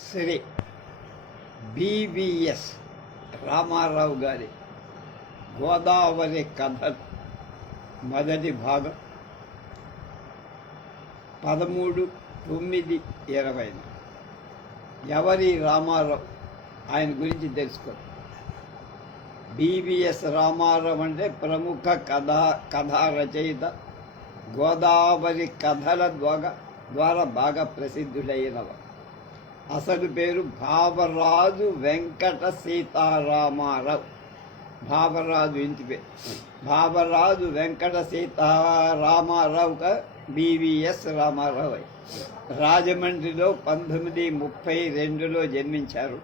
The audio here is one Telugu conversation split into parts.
శ్రీ బివిఎస్ రామారావు గారి గోదావరి కథ మొదటి భాగం 13/9/20. ఎవరి రామారావు, ఆయన గురించి తెలుసుకో. బివిఎస్ రామారావు అంటే ప్రముఖ కథా రచయిత, గోదావరి కథల ద్వారా బాగా ప్రసిద్ధుడైనవారు. అసలు పేరు భావరాజు వెంకట సీతారామారావు. భావరాజు ఇంటి పేరు భావరాజు వెంకట సీతారామారావుగా బివిఎస్ రామారావు. రాజమండ్రిలో 1932లో జన్మించారు.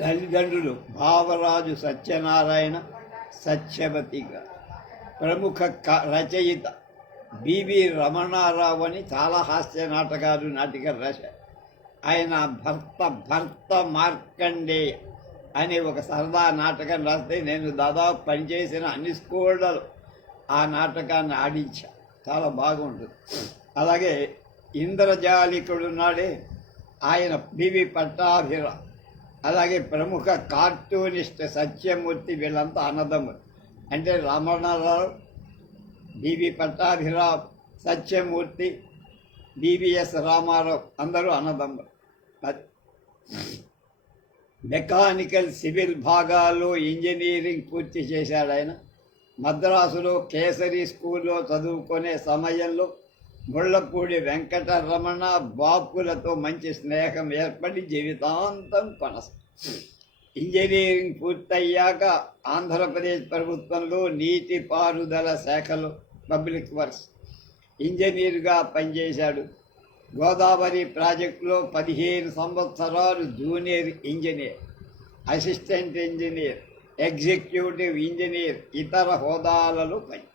తల్లిదండ్రులు భావరాజు సత్యనారాయణ, సత్యవతి గారు. ప్రముఖ రచయిత బివి రమణారావు అని చాలా హాస్య నాటకాలు రాశారు. ఆయన భర్త మార్కండేయ అనే ఒక సరదా నాటకం రాస్తే నేను దాదాపు పనిచేసిన అన్ని స్కూళ్ళలో ఆ నాటకాన్ని ఆడించా. చాలా బాగుంటుంది. అలాగే ఇంద్రజాలికుడు నాడే ఆయన బివి పట్టాభిరావు. అలాగే ప్రముఖ కార్టూనిస్ట్ సత్యమూర్తి, వీళ్ళంతా అన్నదమ్ములు. అంటే రమణారావు, బివి పట్టాభిరావు, సత్యమూర్తి, బివిఎస్ రామారావు అందరూ అన్నదమ్ములు. మెకానికల్ సివిల్ భాగాల్లో ఇంజనీరింగ్ పూర్తి చేశాడు ఆయన. మద్రాసులో కేసరి స్కూల్లో చదువుకునే సమయంలో ముళ్ళపూడి వెంకటరమణ బాపులతో మంచి స్నేహం ఏర్పడి జీవితాంతం కొనసాగింది. ఇంజనీరింగ్ పూర్తయ్యాక ఆంధ్రప్రదేశ్ ప్రభుత్వంలో నీటిపారుదల శాఖలో పబ్లిక్ వర్క్స్ ఇంజనీర్గా పనిచేశాడు. గోదావరి ప్రాజెక్టులో 15 సంవత్సరాలు junior engineer, assistant engineer, executive engineer ఇతర హోదాలలో పని.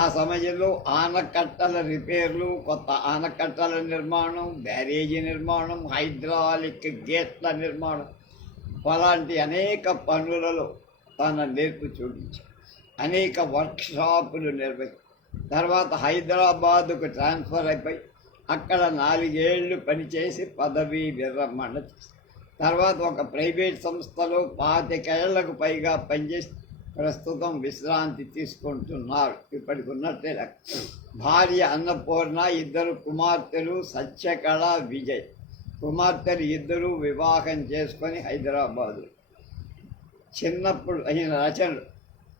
ఆ సమయంలో ఆనకట్టల రిపేర్లు, కొత్త ఆనకట్టల నిర్మాణం, బ్యారేజీ నిర్మాణం, హైడ్రాలిక్ గేట్ల నిర్మాణం అలాంటి అనేక పనులలో తన నేర్పు చూపించాడు. అనేక వర్క్షాపులు నిర్వహించారు. తర్వాత హైదరాబాదుకు ట్రాన్స్ఫర్ అయిపోయి అక్కడ 4 ఏళ్ళు పనిచేసి పదవీ విరమణ చేశారు. తర్వాత ఒక ప్రైవేట్ సంస్థలో 25 ఏళ్లకు పైగా పనిచేసి ప్రస్తుతం విశ్రాంతి తీసుకుంటున్నారు. ఇప్పటికి ఉన్నట్టే లెక్క. భార్య అన్నపూర్ణ, 2 కుమార్తెలు సత్యకళ, విజయ్. కుమార్తెలు 2 వివాహం చేసుకొని హైదరాబాదు. చిన్నప్పుడు అయిన రచనలు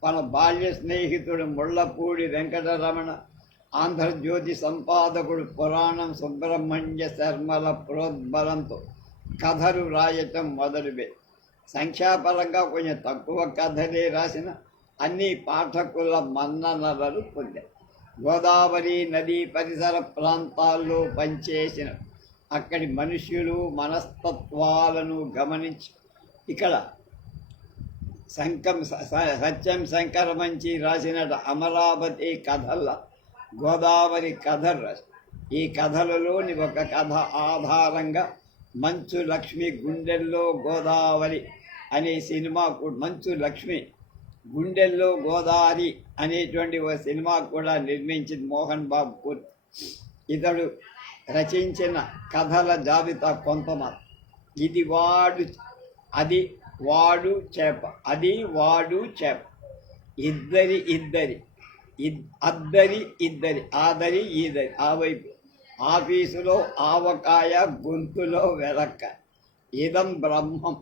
తన బాల్య స్నేహితుడు ముళ్ళపూడి వెంకటరమణ, ఆంధ్రజ్యోతి సంపాదకుడు పురాణం సుబ్రహ్మణ్య శర్మల ప్రోద్బలంతో కథలు రాయటం మొదలుపెట్టి సంఖ్యాపరంగా కొంచెం తక్కువ కథలే రాసిన అన్ని పాఠకుల మన్ననలను పొందారు. గోదావరి నదీ పరిసర ప్రాంతాల్లో పనిచేసిన అక్కడి మనుష్యులు మనస్తత్వాలను గమనించి ఇక్కడ సత్యం శంకరమంచి రాసిన అమరావతి కథల గోదావరి కథలు రాసి ఈ కథలలోని ఒక కథ ఆధారంగా మంచు లక్ష్మి గుండెల్లో గోదావరి అనే సినిమా, మంచు లక్ష్మి గుండెల్లో గోదావరి అనేటువంటి ఒక సినిమా కూడా నిర్మించింది మోహన్ బాబు పూర్తి. ఇతడు రచించిన కథల జాబితా కొంతమంది. ఇది వాడు, అది వాడు చేప, అది వాడు చేప, ఇద్దరి అద్దరి ఇద్దరి, ఆదరి ఈదరి, ఆ వైపు ఆఫీసులో ఆవకాయ, గొంతులో వెలక్క, ఇదం బ్రహ్మం,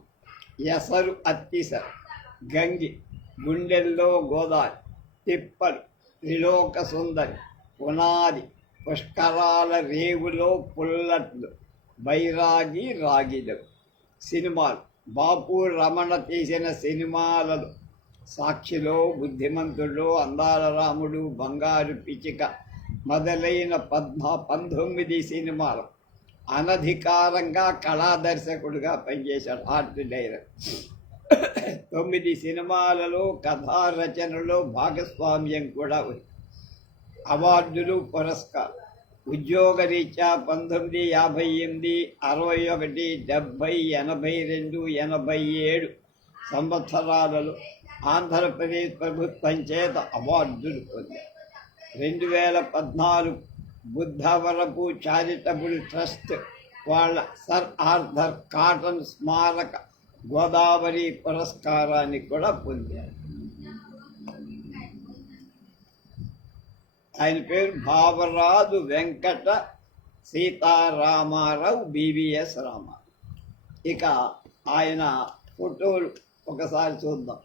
ఎసరు అత్తిసరు, గంగి, గుండెల్లో గోదావరి, తిప్పలు, త్రిలోక సుందరి, పునాది, పుష్కరాల రేవులో పుల్లట్లు, బైరాగి రాగిలు. సినిమాలు బాపు రమణ తీసిన సినిమాలలో సాక్షిలో, బుద్ధిమంతుడు, అందాల రాముడు, బంగారు పిచ్చిక మొదలైన 19 సినిమాలు. అనధికారంగా కళాదర్శకుడిగా పనిచేశాడు, ఆర్ట్ డైరెక్టర్. 9 సినిమాలలో కథా రచనలో భాగస్వామ్యం కూడా ఉంది. అవార్డులు, పురస్కారం. ఉద్యోగరీత్యా 1958, 61, 70, 82, 87 సంవత్సరాలలో ఆంధ్రప్రదేశ్ ప్రభుత్వం చేత అవార్డులు పొందారు. 2014 బుద్ధవరపు చారిటబుల్ ట్రస్ట్ వాళ్ళ సర్ ఆర్థర్ కాటన్ స్మారక గోదావరి పురస్కారాన్ని కూడా పొందారు. ఆయన పేరు భావరాజు వెంకట సీతారామారావు బివిఎస్ రామారావు. ఇక ఆయన ఫోటోలు ఒకసారి చూద్దాం.